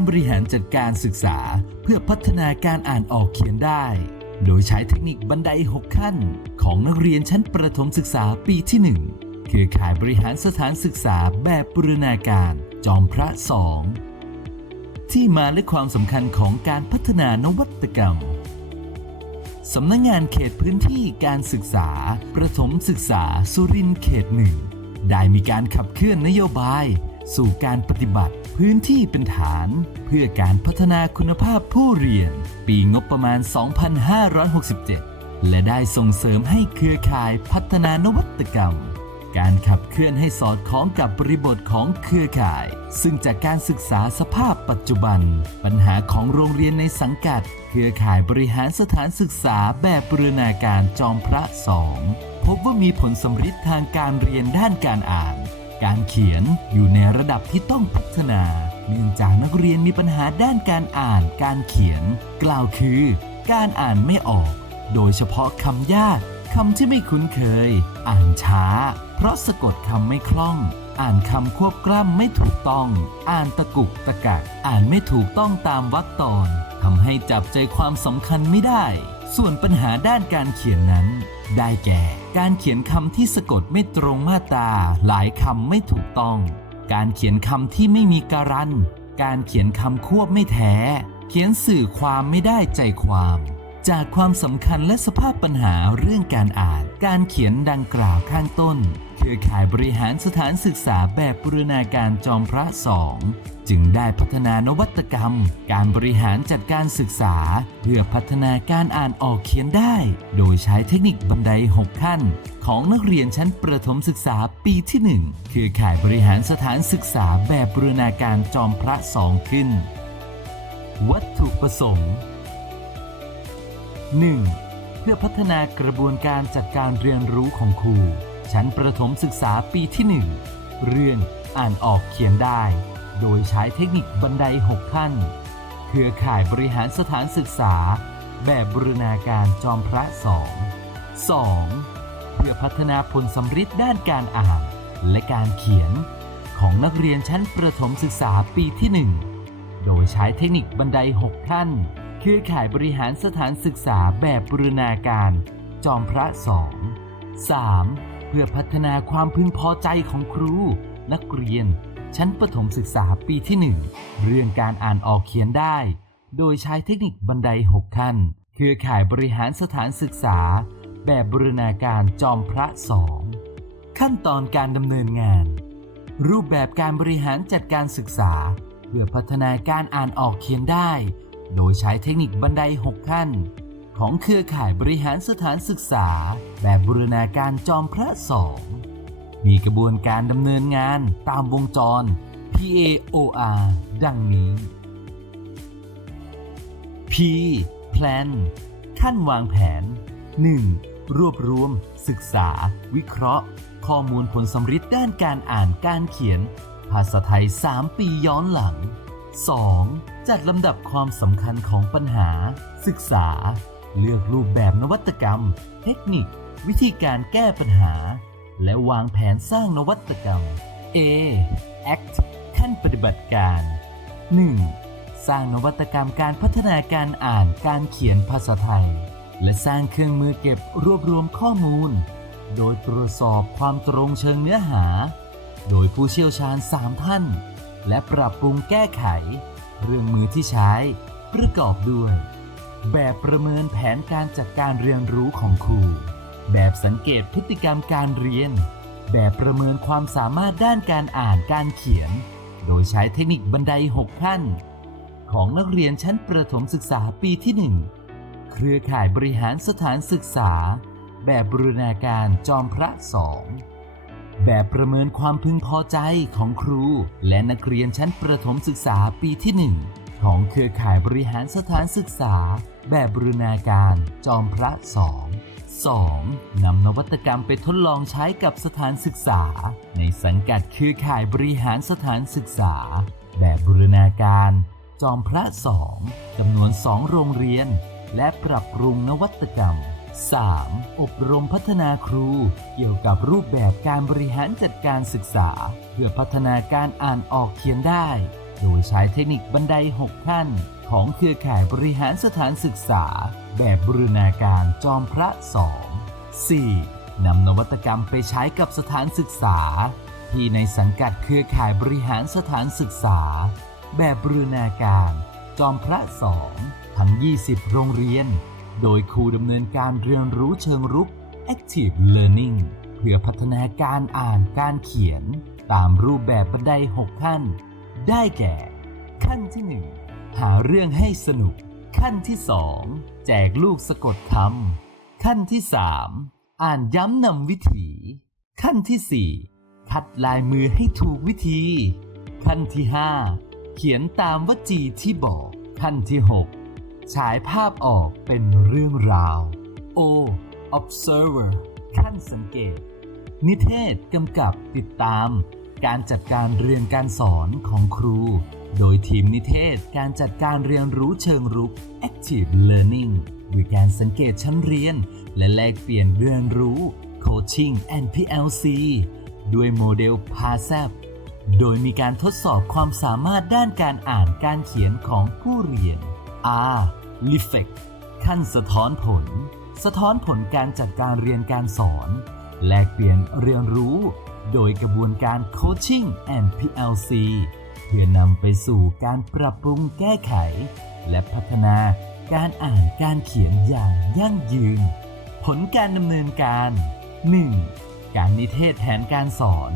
การบริหารจัดการศึกษา เพื่อพัฒนาการอ่านออกเขียนได้ โดยใช้เทคนิคบันได 6 ขั้น ของนักเรียนชั้นประถมศึกษาปีที่ 1 เครือข่ายบริหารสถานศึกษาแบบบูรณาการ จอมพระสองที่มาและความสำคัญของการพัฒนานวัตกรรมสำนักงงานเขตพื้นที่การศึกษา ประถมศึกษาสุรินทร์เขตหนึ่งได้มีการขับเคลื่อนนโยบาย สู่การปฏิบัติ พื้นที่เป็นฐาน เพื่อการพัฒนาคุณภาพผู้เรียน ปีงบประมาณ 2567 และได้ส่งเสริมให้เครือข่ายพัฒนานวัตกรรม การขับเคลื่อนให้สอดคล้องกับบริบทของเครือข่าย ซึ่งจากการศึกษาสภาพปัจจุบัน ปัญหาของโรงเรียนในสังกัด เครือข่ายบริหารสถานศึกษาแบบบรูรณาการจอมพระสองพบว่ามีผลสำฤทธิ์ทางการเรียนด้านการอ่าน การเขียนอยู่ในระดับที่ต้องพัฒนา เนื่องจากนักเรียนมีปัญหาด้านการอ่านการเขียน กล่าวคือ การอ่านไม่ออก โดยเฉพาะคำยากคำที่ไม่คุ้นเคย อ่านช้า เพราะสะกดคำไม่คล่อง อ่านคำควบกล้ำไม่ถูกต้อง อ่านตะกุกตะกักอ่านไม่ถูกต้องตามวรรคตอนทำให้จับใจความสำคัญไม่ได้ ส่วนปัญหาด้านการเขียนนั้น ได้แก่ การเขียนคำที่สะกดไม่ตรงมาตรา หลายคำไม่ถูกต้อง การเขียนคำที่ไม่มีการัน การเขียนคำควบไม่แท้ เขียนสื่อความไม่ได้ใจความ จากความสำคัญและสภาพปัญหาเรื่องการอ่าน การเขียนดังกล่าวข้างต้น เครือข่ายบริหารสถานศึกษาแบบบูรณาการจอมพระสอง จึงได้พัฒนานวัตกรรม การบริหารจัดการศึกษา เพื่อพัฒนาการอ่านออกเขียนได้ โดยใช้เทคนิคบันได 6 ขั้น ของนักเรียนชั้นประถมศึกษาปีที่ 1 คือข่ายบริหารสถานศึกษาแบบบูรณาการจอมพระสองขึ้น วัตถุประสงค์ 1. เพื่อพัฒนากระบวนการจัดการเรียนรู้ของครู ชั้นประถมศึกษาปีที่ 1 เรื่องอ่านออกเขียนได้ โดยใช้เทคนิคบันได 6 ขั้น เครือข่ายบริหารสถานศึกษา แบบบรูรณาการจอมพระสอง 2. เพื่อพัฒนาผลสำฤทธิ์ด้านการอ่าน และการเขียน ของนักเรียนชั้นประถมศึกษาปีที่ 1 โดยใช้เทคนิคบันได 6 ขั้น เครือข่ายบริหารสถานศึกษาแบบบรูรณาการจอมพระสอง 3. เพื่อพัฒนาความพึงพอใจของครู นักเรียน ชั้นประถมศึกษาปีที่ 1 เรื่องการอ่านออกเขียนได้ โดยใช้เทคนิคบันได 6 ขั้น เครือข่ายบริหารสถานศึกษา แบบบรูรณาการจอมพระสองขั้นตอนการดำเนินงาน รูปแบบการบริหารจัดการศึกษา เพื่อพัฒนาการอ่านออกเขียนได้ โดยใช้เทคนิคบันได 6 ขั้น ของเครือข่ายบริหารสถานศึกษา แบบบูรณาการจอมพระสอง มีกระบวนการดำเนินงานตามวงจร PAOR ดังนี้ P Plan ขั้นวางแผน 1. รวบรวม ศึกษา วิเคราะห์ ข้อมูลผลสำฤทธิ์ด้านการอ่านการเขียน ภาษาไทย 3 ปีย้อนหลัง 2. จัดลำดับความสำคัญของปัญหา ศึกษา เลือกรูปแบบนวัตกรรม เทคนิค วิธีการแก้ปัญหา และวางแผนสร้างนวัตกรรม A Act ขั้นปฏิบัติการ 1. สร้างนวัตกรรมการพัฒนาการอ่านการเขียนภาษาไทย และสร้างเครื่องมือเก็บรวบรวมข้อมูล โดยตรวจสอบความตรงเชิงเนื้อหา โดยผู้เชี่ยวชาญ 3 ท่าน และปรับปรุงแก้ไข เรื่องมือที่ใช้ ประกอบด้วย แบบประเมินแผนการจัดการเรียนรู้ของครู แบบสังเกตพฤติกรรมการเรียน แบบประเมินความสามารถด้านการอ่านการเขียน โดยใช้เทคนิคบันได 6 ขั้น ของนักเรียนชั้นประถมศึกษาปีที่ 1 เครือข่ายบริหารสถานศึกษา แบบบรูรณาการจอมพระสองแบบประเมินความพึงพอใจของครู และนักเรียนชั้นประถมศึกษาปีที่ 1 ของเครือข่ายบริหารสถานศึกษา แบบบรูรณาการจอมพระสอง 2. นำนวัตกรรมไปทดลองใช้กับสถานศึกษา ในสังกัดเครือข่ายบริหารสถานศึกษา แบบบรูรณาการ จอมพระสองจำนวน 2 โรงเรียน และปรับปรุงนวัตกรรม 3. อบรมพัฒนาครู เกี่ยวกับรูปแบบการบริหารจัดการศึกษา เพื่อพัฒนาการอ่านออกเขียนได้ โดยใช้เทคนิคบันได 6 ขั้น ของเครือข่ายบริหารสถานศึกษา แบบบรูรณาการจอมพระ2 4. นำนวัตกรรมไปใช้กับสถานศึกษา ที่ในสังกัดเครือข่ายบริหารสถานศึกษา แบบบรูรณาการ จอมพระ2ทั้ง 20 โรงเรียน โดยครูดำเนินการเรียนรู้เชิงรุก Active Learning เพื่อพัฒนาการอ่านการเขียน ตามรูปแบบบันได 6 ขั้น ได้แก่ ขั้นที่ 1 หาเรื่องให้สนุก ขั้นที่ 2 แจกลูกสะกดคำขั้นที่ 3 อ่านย้ำนำวิถี ขั้นที่ 4 คัดลายมือให้ถูกวิธี ขั้นที่ 5 เขียนตามวจีที่บอก ขั้นที่ 6 ฉายภาพออกเป็นเรื่องราว O observer ขั้นสังเกต นิเทศกำกับติดตาม การจัดการเรียนการสอนของครู โดยทีมนิเทศการจัดการเรียนรู้เชิงรุก Active Learning ด้วยการสังเกตชั้นเรียน และแลกเปลี่ยนเรียนรู้ Coaching and PLC ด้วยโมเดล PASAP โดยมีการทดสอบความสามารถด้านการอ่านการเขียนของผู้เรียน R l e f e c t ขั้นสะท้อนผล สะท้อนผลการจัดการเรียนการสอน แลกเปลี่ยนเรียนรู้ โดยกระบวนการ Coaching and PLC เพื่อนำไปสู่การปรับปรุงแก้ไข และพัฒนาการอ่านการเขียนอย่างยั่งยืน ผลการดำเนินการ 1. การนิเทศแผนการสอน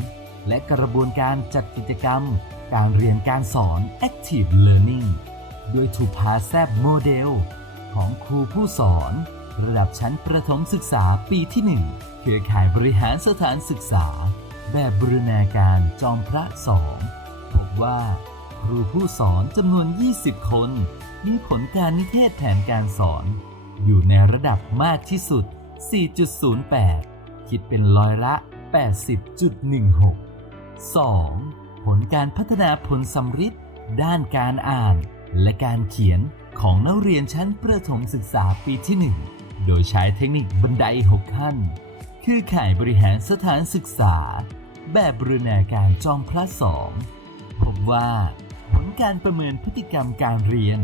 และกระบวนการจัดกิจกรรม การเรียนการสอน Active Learning ด้วยถูพาแซบโมเดล ของครูผู้สอน ระดับชั้นประถมศึกษาปีที่ 1 เครือข่ายบริหารสถานศึกษา แบบบรูรณาการจอมพระสอง ว่า ครูผู้สอนจำนวน 20 คน มีผลการนิเทศแผนการสอน อยู่ในระดับมากที่สุด 4.08 คิดเป็นร้อยละ 80.16 2. ผลการพัฒนาผลสำฤทธิ์ด้านการอ่าน และการเขียนของนักเรียนชั้นประถมศึกษาปีที่ 1 โดยใช้เทคนิคบันได 6 ขั้น คือข่ายบริหารสถานศึกษา แบบบรูรณาการจอมพระสอง พบว่า ผลการประเมินพฤติกรรมการเรียน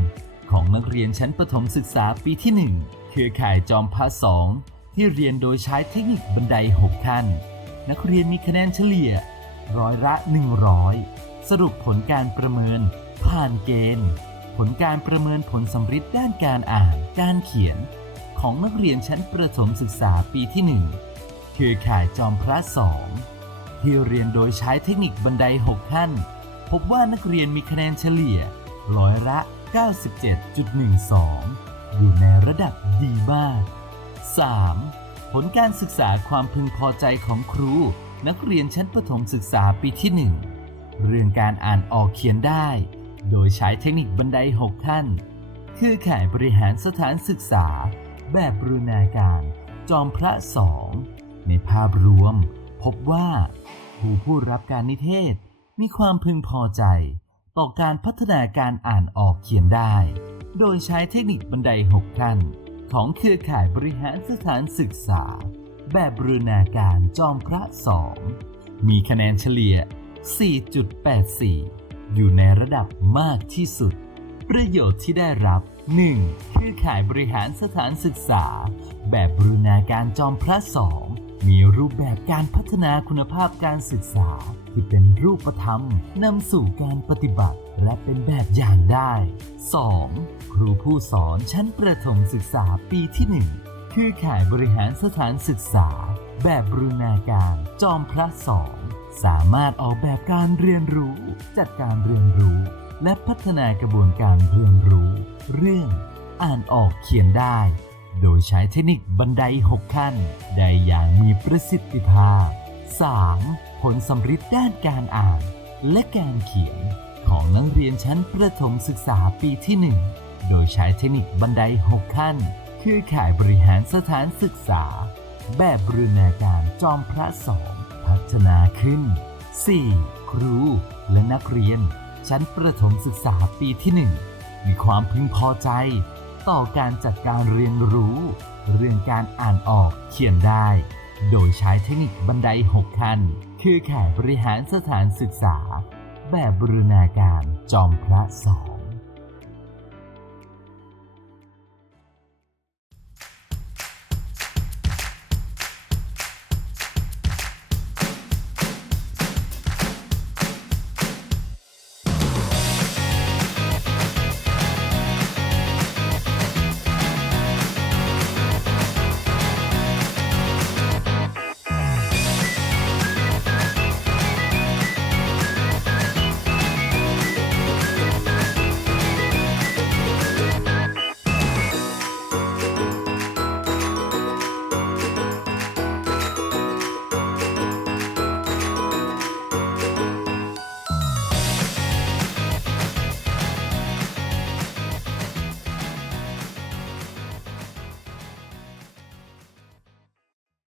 ของนักเรียนชั้นประถมศึกษาปีที่1คือข่ายจอมพระสองที่เรียนโดยใช้เทคนิคบันได 6 ขั้น นักเรียนมีคะแนนเฉลี่ยร้อยละ 100 สรุปผลการประเมิน ผ่านเกณฑ์ ผลการประเมินผลสำฤทธิ์ด้านการอ่าน การเขียน ของนักเรียนชั้นประถมศึกษาปีที่1คือข่ายจอมพระสองที่เรียนโดยใช้เทคนิคบันได 6 ขั้น พบว่านักเรียนมีคะแนนเฉลี่ยร้อยละ 97.12 อยู่ในระดับดีมาก 3. ผลการศึกษาความพึงพอใจของครู นักเรียนชั้นประถมศึกษาปีที่ 1 เรื่องการอ่านออกเขียนได้ โดยใช้เทคนิคบันได 6 ขั้น คือข่ายบริหารสถานศึกษา แบบบรูรณาการจอมพระสอง ในภาพรวม พบว่าครูผู้รับการนิเทศ มีความพึงพอใจต่อการพัฒนาการอ่านออกเขียนได้ โดยใช้เทคนิคบันได 6 ขั้น ของเครือข่ายบริหารสถานศึกษา แบบบรูรณาการจอมพระสองมีคะแนนเฉลี่ย 4.84 อยู่ในระดับมากที่สุด ประโยชน์ที่ได้รับ 1. คือข่ายบริหารสถานศึกษา แบบบรูรณาการจอมพระสองมีรูปแบบการพัฒนาคุณภาพการศึกษา ที่เป็นรูปธรรมนำสู่การปฏิบัติและเป็นแบบอย่างได้ 2. ครูผู้สอนชั้นประถมศึกษาปีที่ 1 คือข่ายบริหารสถานศึกษา แบบบรูรณาการจอมพระสองสามารถออกแบบการเรียนรู้ จัดการเรียนรู้ และพัฒนากระบวนการเรียนรู้ เรื่องอ่านออกเขียนได้ โดยใช้เทคนิคบันได 6 ขั้น ได้อย่างมีประสิทธิภาพ 3. ผลสำฤทธิ์ด้านการอ่าน และการเขียน ของนักเรียนชั้นประถมศึกษาปีที่ 1 โดยใช้เทคนิคบันได 6 ขั้น คือข่ายบริหารสถานศึกษา แบบบรูรณาการจอมพระสองพัฒนาขึ้น 4. ครูและนักเรียน ชั้นประถมศึกษาปีที่ 1 มีความพึงพอใจ ต่อการจัดการเรียนรู้ เรื่องการอ่านออกเขียนได้ โดยใช้เทคนิคบันได 6 ขั้น คือข่ายบริหารสถานศึกษา แบบบรูรณาการจอมพระสอง